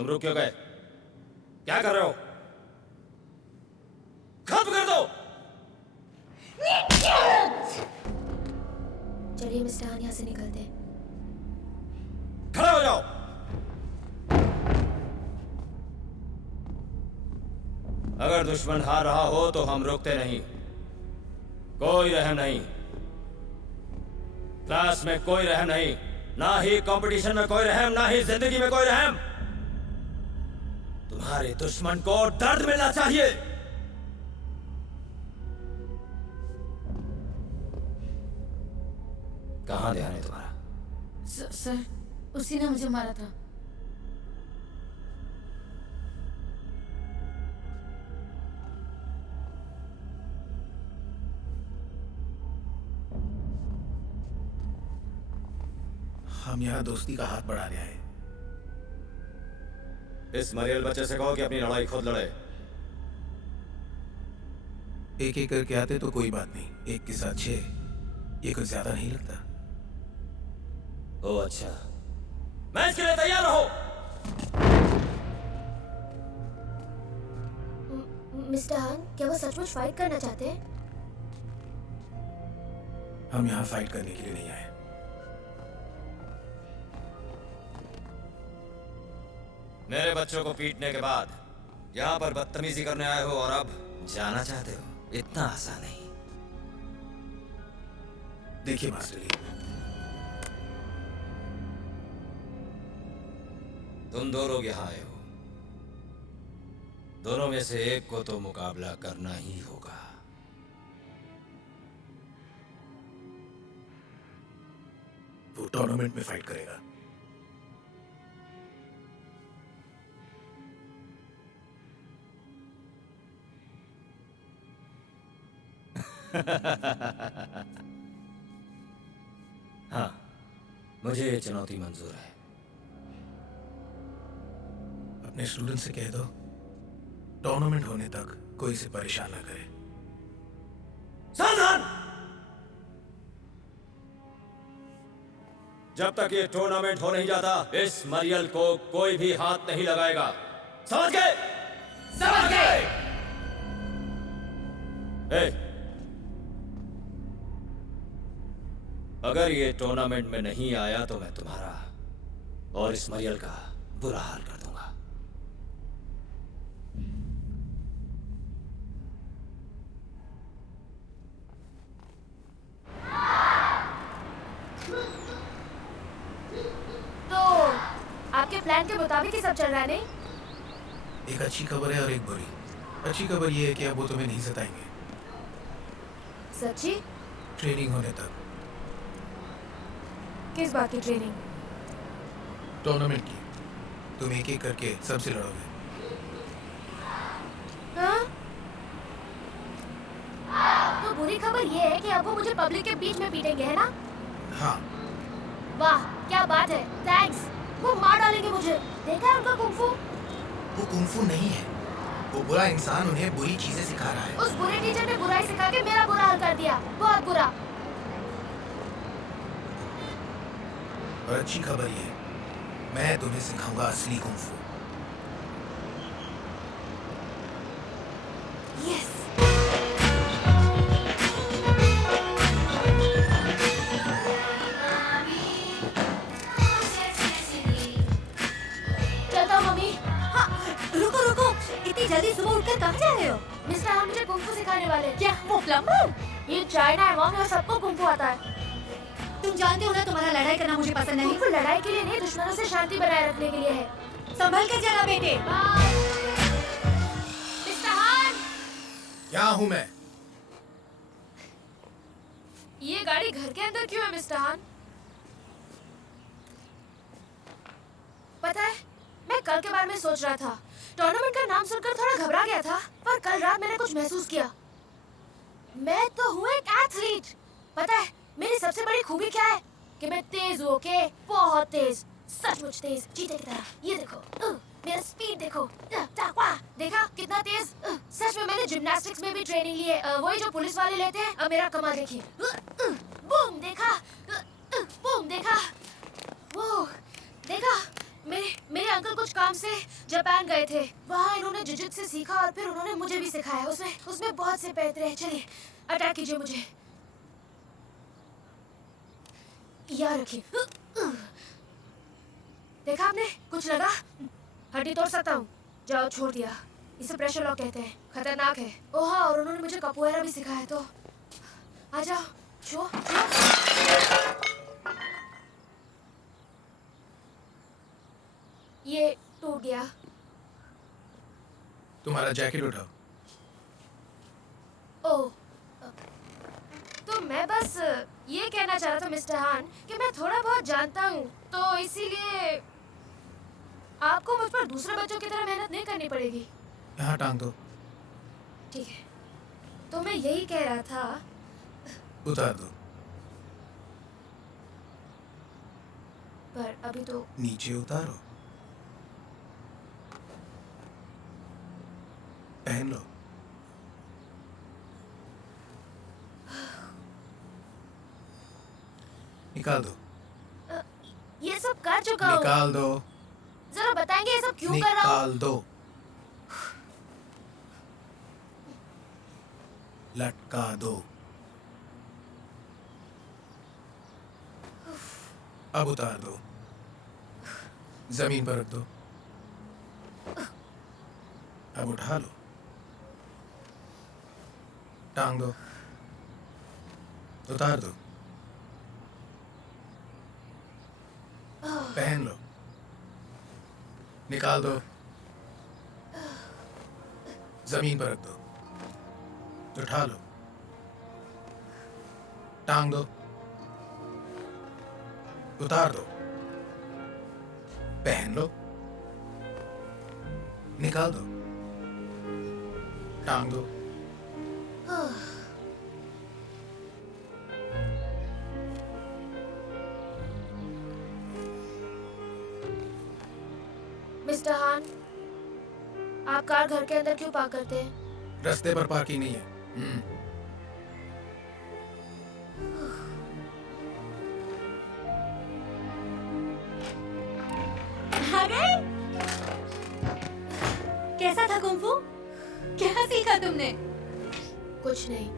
तुम रुक क्यों गए? क्या कर रहे हो? खत्म कर दो। चलिए मिस्टर हान, यहाँ से निकलते हैं। खड़े हो जाओ। अगर दुश्मन हार रहा हो तो हम रुकते नहीं। कोई रहम नहीं। क्लास में कोई रहम नहीं, ना ही कंपटीशन में कोई रहम, ना ही जिंदगी में कोई रहम। तुम्हारे दुश्मन को दर्द मिलना चाहिए। कहां ध्यान है तुम्हारा? सर, उसी ने मुझे मारा था। हम यहाँ दोस्ती का हाथ बढ़ाने आए। इस मरियल बच्चे से कहो कि अपनी लड़ाई खुद लड़े। एक एक करके आते तो कोई बात नहीं, एक के साथ 6, ये कुछ ज्यादा नहीं लगता। ओ अच्छा, मैच के लिए तैयार रहो। मिस्टर हान, क्या वो सचमुच फाइट करना चाहते हैं? हम यहाँ फाइट करने के लिए नहीं आए। मेरे बच्चों को पीटने के बाद यहाँ पर बदतमीजी करने आए हो और अब जाना चाहते हो? इतना आसान नहीं। देखिए मास्टर ली, तुम दो लोग यहाँ आए हो, दोनों में से एक को तो मुकाबला करना ही होगा। वो टूर्नामेंट में फाइट करेगा। हाँ, मुझे ये चुनौती मंजूर है। अपने स्टूडेंट से कह दो टूर्नामेंट होने तक कोई से परेशान ना करे। सावधान! जब तक ये टूर्नामेंट हो नहीं जाता, इस मरियल को कोई भी हाथ नहीं लगाएगा। समझ गए? समझ गए? अगर ये टूर्नामेंट में नहीं आया तो मैं तुम्हारा और इस मरियल का बुरा हाल कर दूंगा। तो आपके प्लान के मुताबिक ही सब चल रहा है नहीं? एक अच्छी खबर है और एक बुरी। अच्छी खबर ये है कि अब वो तुम्हें नहीं सताएंगे। सच्ची? ट्रेनिंग होने तक। किस बात की ट्रेनिंग? टूर्नामेंट की। तुम एक एक करके सबसे लड़ोगे। हाँ? तो बुरी खबर ये है कि अब वो मुझे पब्लिक के बीच में पीटेंगे, है ना? हाँ। वाह, क्या बात है। थैंक्स। वो मार डालेंगे मुझे। देखा है उनका कुंफू? वो कुंफू नहीं है, वो बुरा इंसान उन्हें बुरी चीजें सिखा रहा है। उस बुरे टीचर ने बुराई सिखा के मेरा बुरा हाल कर दिया। बहुत बुरा। और अच्छी खबर ये है, मैं तुम्हें सिखाऊंगा असली कुंफू। यस। चलता हूँ मम्मी। हाँ, रुको रुको, इतनी जल्दी सुबह उठकर कहाँ जा रहे हो? मिस्टर हम मुझे कुंफू सिखाने वाले हैं। क्या वो प्लम्बर? ये चाइना है मॉम, और सबको कुंफू आता है। तुम जानते हो ना तुम्हारा लड़ाई करना मुझे पसंद नहीं। कुंफू लड़ाई के लिए नहीं, दुश्मनों से शांति बनाए रखने के लिए है। संभल के चला बेटे। मिस्टर हान, यहाँ हूँ मैं। ये गाड़ी घर के अंदर क्यों है मिस्टर हान? पता है, मैं कल के बारे में सोच रहा था। टूर्नामेंट का नाम सुनकर थोड़ा घबरा गया था, पर कल रात मैंने कुछ महसूस किया। मैं तो हूँ एक एथलीट। पता है मेरी सबसे बड़ी खूबी क्या है? कि मैं तेज हूँ, ओके? बहुत तेज, सचमुच तेज, चीते की तरह। ये देखो, मेरा स्पीड देखो। देखा कितना तेज? सच में मैंने जिम्नास्टिक्स में भी ट्रेनिंग ली है, वही जो पुलिस वाले लेते हैं। अब मेरा कमाल देखिए। बूम देखा, बूम देखा, वो देखा, मेरे अंकल कुछ काम से जापान गए थे। वहाँ इन्होंने जुजुत्सु सीखा और फिर उन्होंने मुझे भी सिखाया। उसमें बहुत से पैतरे हैं। चलिए अटैक कीजिए मुझे। याद रखिए। देखा आपने, कुछ लगा? हड्डी तोड़ सकता हूँ। जाओ, छोड़ दिया। इसे प्रेशर लॉक कहते हैं, खतरनाक है। ओह हाँ, और उन्होंने मुझे कपोएरा भी सिखाया। तो आ जाओ, छो। ये टूट गया। तुम्हारा जैकेट उठाओ। ओह, तो मैं बस ये कहना चाह रहा था मिस्टर हान कि मैं थोड़ा बहुत जानता हूँ, तो इसीलिए आपको मुझ पर दूसरे बच्चों की तरह मेहनत नहीं करनी पड़ेगी। यहाँ टांग दो। ठीक है, तो मैं यही कह रहा था। उतार दो। पर अभी तो नीचे उतारो। पहन लो। निकाल दो। ये सब कर चुका हूँ। निकाल दो। जरा बताएंगे ये सब क्यों कर रहा हूँ? निकाल दो। लटका दो। अब उतार दो। जमीन पर रख दो। अब उठा लो। टांग दो। उतार दो। पहन लो। निकाल दो। जमीन पर रख दो। उठा लो। टांग दो। उतार दो। पहन लो। निकाल दो। टांग दो। मिस्टर हान, आप कार घर के अंदर क्यों पार्क करते हैं? रास्ते पर पार्किंग नहीं है। आ गए? कैसा था कुंफू? क्या सीखा तुमने? कुछ नहीं।